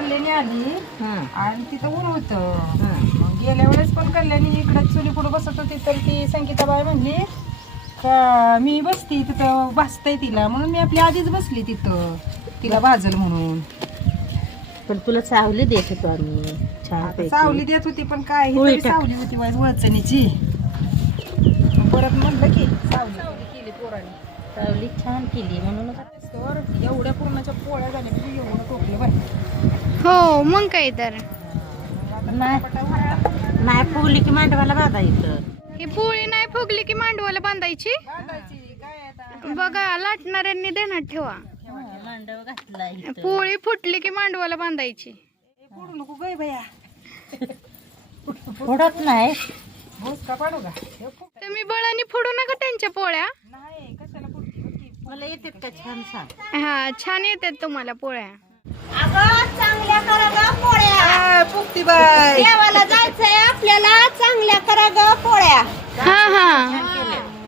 कल्याणी आली हा आणि तिथं ऊन होतं. हा मग गेल्या वेळेस पण कल्याणी इकडं चुली पुढे बसत होती तर ती संगीताबाई म्हणली का मी बसती तिथं भाजतंय तिला म्हणून मी आपली आधीच बसली तिथं तिला भाजल म्हणून. पण तुला सावली देत होतो आम्ही छान आता सावली देत होती पण काय होळी ही टाक. सावली होती वाईज वळचणीची. परत म्हणलं की सावली केली पोराने. सावली छान केली म्हणून तर एवढ्या पूर्णाच्या पोळ्या झाल्या की एवढं टोकलं बाई. हो मग काय तर. नाही फुगली की मांडवाला बांधायचं. ही पोळी नाही फुगली की मांडवाला बांधायची. बांधायची काय आता बघा लाटणाऱ्यांनी ध्यानात ठेवा. मांडव घातला इथं. पोळी फुटली की मांडवाला बांधायची. पुढू नको गय बया. फोडत नाही भोस का पाडू का हे फुट- तुम्ही बळानी फोडू नका त्यांच्या पोळ्या. नाही कशाला फुटती बघ की. मला येतात का छान सांग. हा छान येतात तुम्हाला पोळ्या. चांगल्या करा ग पोळ्या आ, फुटती बाई देवाला जायचंय आपल्याला चांगल्या करा ग